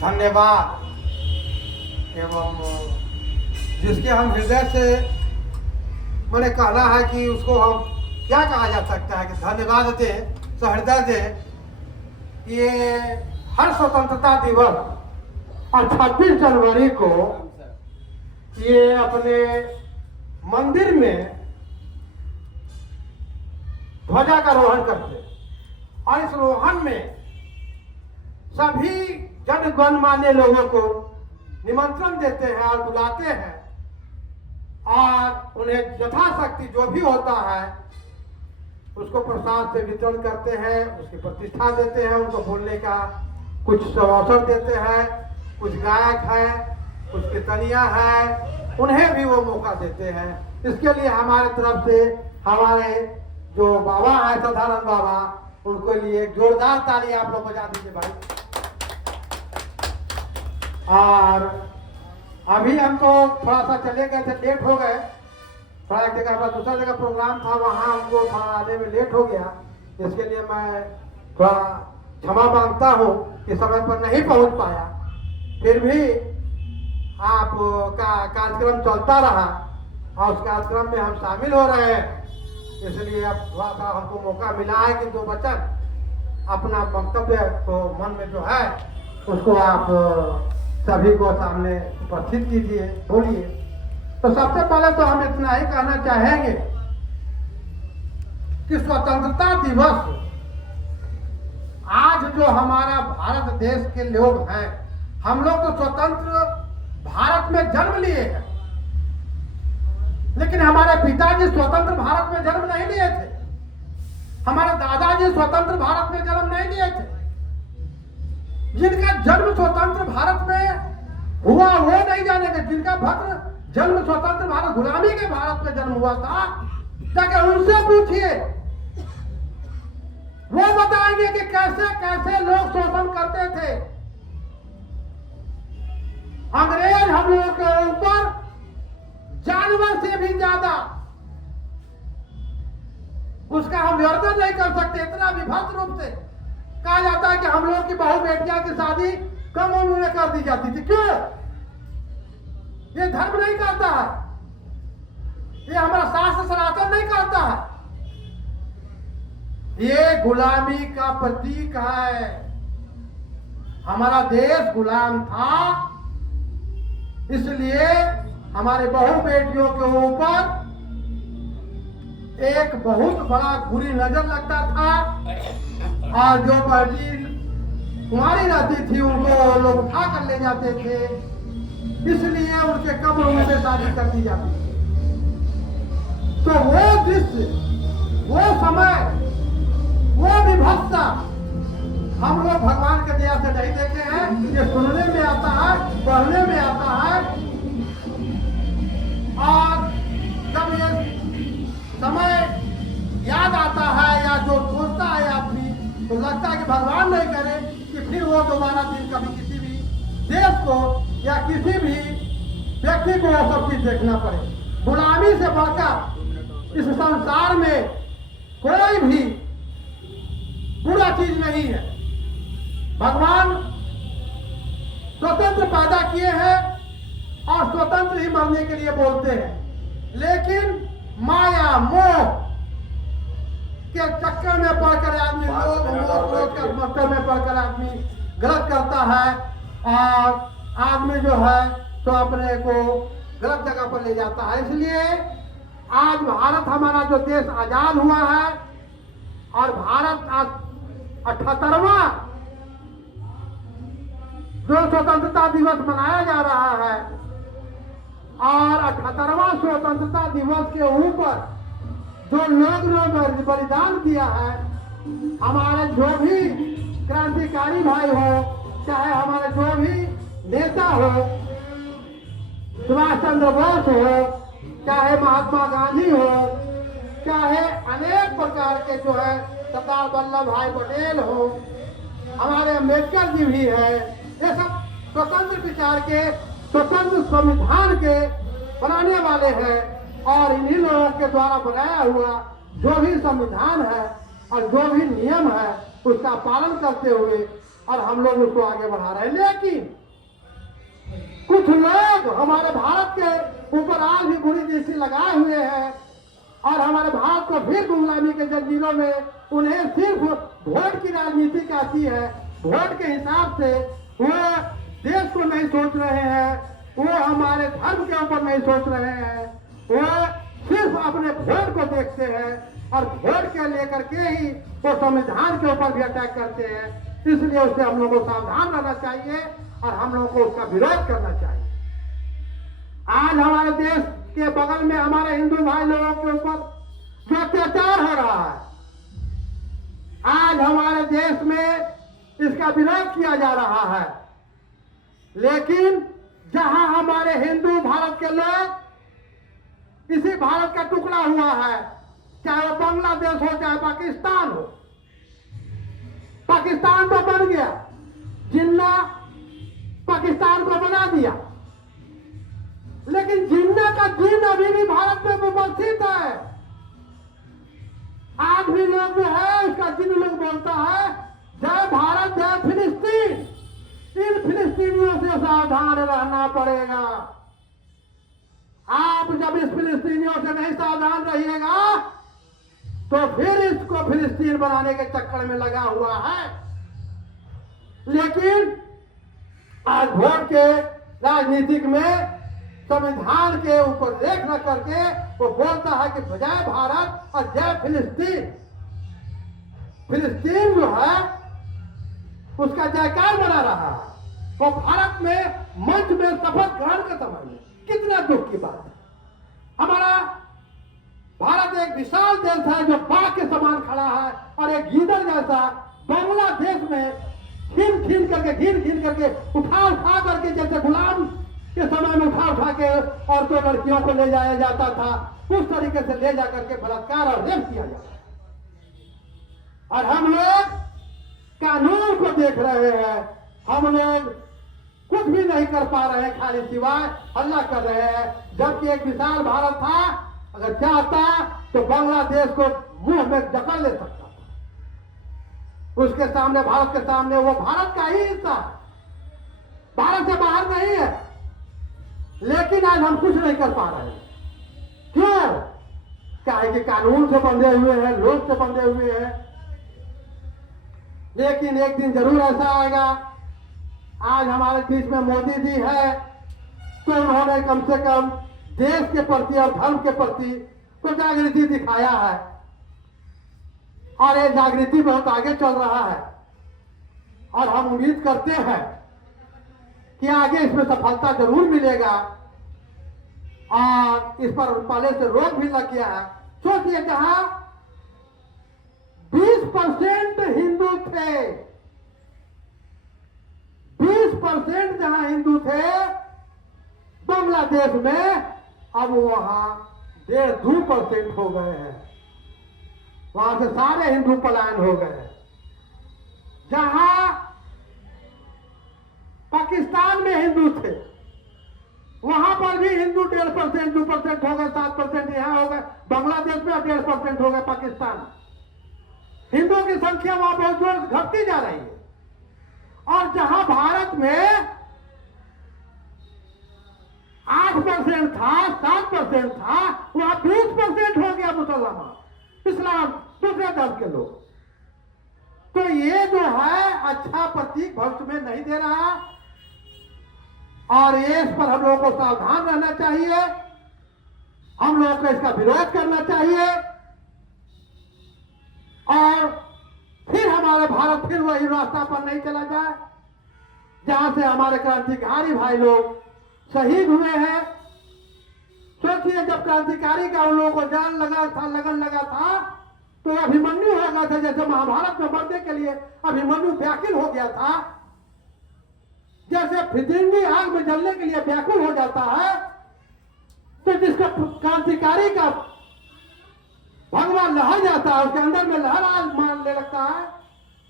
धन्यवाद एवं जिसके हम हृदय से मैंने कहना है कि उसको हम क्या कहा जा सकता है कि धन्यवाद दे, सहृदय दे। ये हर स्वतंत्रता दिवस और 26 जनवरी को ये अपने मंदिर में ध्वजा का रोहण करते और इस रोहण में सभी जन गणमान्य लोगों को निमंत्रण देते हैं और बुलाते हैं और उन्हें यथाशक्ति जो भी होता है उसको प्रसाद से वितरण करते हैं, उसकी प्रतिष्ठा देते हैं, उनको बोलने का कुछ अवसर देते हैं, कुछ गायक हैं, कुछ कीर्तनिया हैं, उन्हें भी वो मौका देते हैं। इसके लिए हमारे तरफ से हमारे जो बाबा हैं सदानंद बाबा, उनको लिए जोरदार ताली आप लोग बजा दीजिए भाई। और अभी हम तो थोड़ा सा चले गए थे, लेट हो गए, थोड़ा एक जगह पर दूसरा जगह प्रोग्राम था, वहाँ हमको थोड़ा आने में लेट हो गया। इसके लिए मैं थोड़ा क्षमा मांगता हूँ कि समय पर नहीं पहुँच पाया। फिर भी आपका कार्यक्रम चलता रहा और उस कार्यक्रम में हम शामिल हो रहे हैं, इसलिए अब थोड़ा सा हमको मौका मिला है कि 2 वचन अपना वक्तव्य तो मन में जो है उसको आप सभी को सामने उपस्थित कीजिए, बोलिए। तो सबसे पहले तो हम इतना ही कहना चाहेंगे कि स्वतंत्रता दिवस आज जो हमारा भारत देश के लोग हैं, हम लोग तो स्वतंत्र भारत में जन्म लिए हैं, लेकिन हमारे पिताजी स्वतंत्र भारत में जन्म नहीं लिए थे, हमारे दादाजी स्वतंत्र भारत में जन्म नहीं लिए थे। जिनका जन्म स्वतंत्र भारत में हुआ वो नहीं जानेंगे, जिनका जन्म स्वतंत्र भारत गुलामी के भारत में जन्म हुआ था, जाके उनसे पूछिए, वो बताएंगे कि कैसे कैसे लोग शोषण करते थे। अंग्रेज हम लोगों के ऊपर जानवर से भी ज्यादा, उसका हम वर्णन नहीं कर सकते, इतना विभत्स रूप से कहा जाता है कि हम लोग की बहू बेटियां की शादी कम उम्र में कर दी जाती थी। क्यों? ये धर्म नहीं कहता है, ये हमारा शास्त्र सनातन नहीं कहता है, ये गुलामी का प्रतीक है। हमारा देश गुलाम था, इसलिए हमारे बहू बेटियों के ऊपर एक बहुत बड़ा बुरी नजर लगता था और जो बेटी कुंवारी रहती थी उनको लोग उठा कर ले जाते थे, इसलिए उनके कम उम्र में शादी कर दी जाती थी। तो वो दृश्य, वो समय, वो विभत्सता हम लोग भगवान के दया से नहीं देखे हैं। ये सुनने में आता है, पढ़ने में आता है, और जब ये समय याद आता है या जो सोचता है आदमी, तो लगता है कि भगवान नहीं करे कि फिर वो दोबारा दिन कभी किसी भी देश को या किसी भी व्यक्ति को वो सब चीज देखना पड़े। गुलामी से बढ़कर इस संसार में कोई भी बुरा चीज नहीं है। भगवान स्वतंत्र पैदा किए हैं और स्वतंत्र ही मरने के लिए बोलते हैं, लेकिन माया मोह के चक्कर में पड़कर आदमी लोग के मक्कर में पड़कर आदमी गलत करता है और आदमी जो है तो अपने को गलत जगह पर ले जाता है। इसलिए आज भारत हमारा जो देश आजाद हुआ है और भारत आज 78वां जो स्वतंत्रता दिवस मनाया जा रहा है और 78वां स्वतंत्रता दिवस के ऊपर जो लोग ने बलिदान दिया है, हमारे जो भी क्रांतिकारी भाई हो, चाहे हमारे जो भी नेता हो, सुभाष चंद्र बोस हो, चाहे महात्मा गांधी हो, चाहे अनेक प्रकार के जो है सरदार वल्लभ भाई पटेल हो, हमारे अम्बेडकर जी भी है, ये सब स्वतंत्र विचार के, स्वतंत्र संविधान के बनाने वाले हैं और इन्हीं लोगों के द्वारा बनाया हुआ जो भी संविधान है और जो भी नियम है उसका पालन करते हुए और हम लोग उसको आगे बढ़ा रहे हैं। लेकिन कुछ लोग हमारे भारत के ऊपर आज भी बुरी दृष्टि लगाए हुए हैं और हमारे भारत को फिर गुलामी के जंजीरों में, उन्हें सिर्फ वोट की राजनीति का आती है। वोट के हिसाब से वो देश को नहीं सोच रहे हैं, वो हमारे धर्म के ऊपर नहीं सोच रहे हैं, वो सिर्फ अपने वोट को देखते हैं और वोट के लेकर के ही वो संविधान के ऊपर भी अटैक करते हैं। इसलिए उससे हम लोगों को सावधान रहना चाहिए और हम लोगों को उसका विरोध करना चाहिए। आज हमारे देश के बगल में हमारे हिंदू भाई लोगों के ऊपर जो अत्याचार हो रहा है, आज हमारे देश में इसका विरोध किया जा रहा है। लेकिन जहां हमारे हिंदू भारत के लोग, इसी भारत का टुकड़ा हुआ है, चाहे वो बांग्लादेश हो चाहे पाकिस्तान हो। पाकिस्तान तो बन गया, जिन्ना पाकिस्तान को बना दिया, लेकिन जिन्ना का जिन अभी भी भारत में उपस्थित है। आज भी लोग जो है उसका जिन लोग बोलता है जय भारत जय फिलिस्तीन। इन फिलिस्तीनियों से सावधान रहना पड़ेगा। आप जब इस फिलिस्तीनियों से नहीं सावधान रहिएगा तो फिर इसको फिलिस्तीन बनाने के चक्कर में लगा हुआ है। लेकिन आज वोट के राजनीतिक में संविधान के ऊपर देख न करके वो बोलता है कि जय भारत और जय फिलिस्तीन। फिलिस्तीन जो है उसका जयकार बना रहा है। वो भारत में मंच में शपथ ग्रहण के समय में कितना दुख की बात है। हमारा भारत एक विशाल देश है जो बाघ के समान खड़ा है और एक गीदड़ जैसा बांग्लादेश में घिन करके उठा करके, जैसे गुलाम के समय में उठा के औरतों लड़कियों को ले जाया जाता था, उस तरीके से ले जाकर के बलात्कार और रेप किया जाता है। और हम लोग कानून को देख रहे हैं, हम लोग कुछ भी नहीं कर पा रहे हैं, खाली सिवाय हल्ला कर रहे हैं। जबकि एक विशाल भारत था, अगर चाहता तो बांग्लादेश को मुंह में जकड़ ले सकता था। उसके सामने, भारत के सामने, वो भारत का ही हिस्सा, भारत से बाहर नहीं है। लेकिन आज हम कुछ नहीं कर पा रहे हैं। क्यों? क्या है कि कानून से बंधे हुए हैं, लोग से बंधे हुए हैं। लेकिन एक दिन जरूर ऐसा आएगा। आज हमारे बीच में मोदी जी है तो उन्होंने कम से कम देश के प्रति और धर्म के प्रति तो जागृति दिखाया है और ये जागृति बहुत आगे चल रहा है। और हम उम्मीद करते हैं कि आगे इसमें सफलता जरूर मिलेगा। और इस पर पहले से रोक भी लग गया है। सोचिए, जहां 20% हिंदू थे, 20% जहां हिंदू थे बांग्लादेश में, अब वहां 1.5-2% हो गए हैं। वहां से सारे हिंदू पलायन हो गए हैं। जहां पाकिस्तान में हिंदू थे, वहां पर भी हिंदू 1.5%, 2% हो गए, 7% यहां हो गए। बांग्लादेश में 1.5% हो गए। पाकिस्तान, हिंदुओं की संख्या वहां बहुत जोर से घटती जा रही है। और जहां भारत में 8% था, 7% था, वहां 20% हो गया मुसलमान, इस्लाम, दूसरे धर्म के लोग। तो ये जो है अच्छा प्रतीक भविष्य में नहीं दे रहा। और ये इस पर हम लोगों को सावधान रहना चाहिए। हम लोगों को इसका विरोध करना चाहिए और फिर हमारे भारत फिर वही रास्ता पर नहीं चला जाए जहां से हमारे क्रांतिकारी भाई लोग शहीद हुए हैं। सोचिए, जब क्रांतिकारी का उन लोगों को जान लगा था, लगन लगा था, तो अभिमन्यु हो गया था। जैसे महाभारत में मरने के लिए अभिमन्यु व्याकुल हो गया था, जैसे फितिंगी आग में जलने के लिए व्याकुल हो जाता है, तो जिसका क्रांतिकारी का भगवान लहर जाता है, उसके अंदर में लहर मारने लगता है,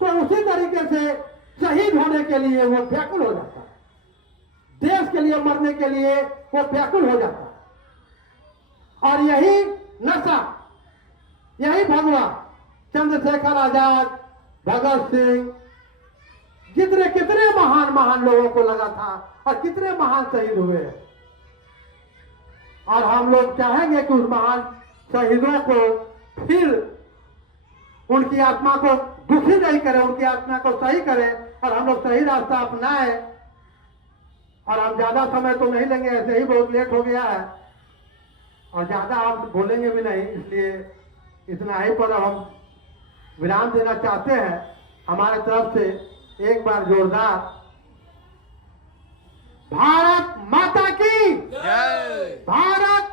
तो उसी तरीके से शहीद होने के लिए वो व्याकुल हो जाता है, देश के लिए मरने के लिए वो व्याकुल हो जाता है। और यही नशा, यही भगवान चंद्रशेखर आजाद, भगत सिंह, कितने कितने महान महान लोगों को लगा था और कितने महान शहीद हुए। और हम लोग चाहेंगे कि उस महान शहीदों को फिर उनकी आत्मा को दुखी नहीं करे, उनकी आत्मा को सही करे और हम लोग सही रास्ता अपनाए। और हम ज्यादा समय तो नहीं लेंगे, ऐसे ही बहुत लेट हो गया है और ज्यादा आप बोलेंगे भी नहीं, इसलिए इतना ही पर हम विराम देना चाहते हैं। हमारे तरफ से एक बार जोरदार भारत माता की जय, भारत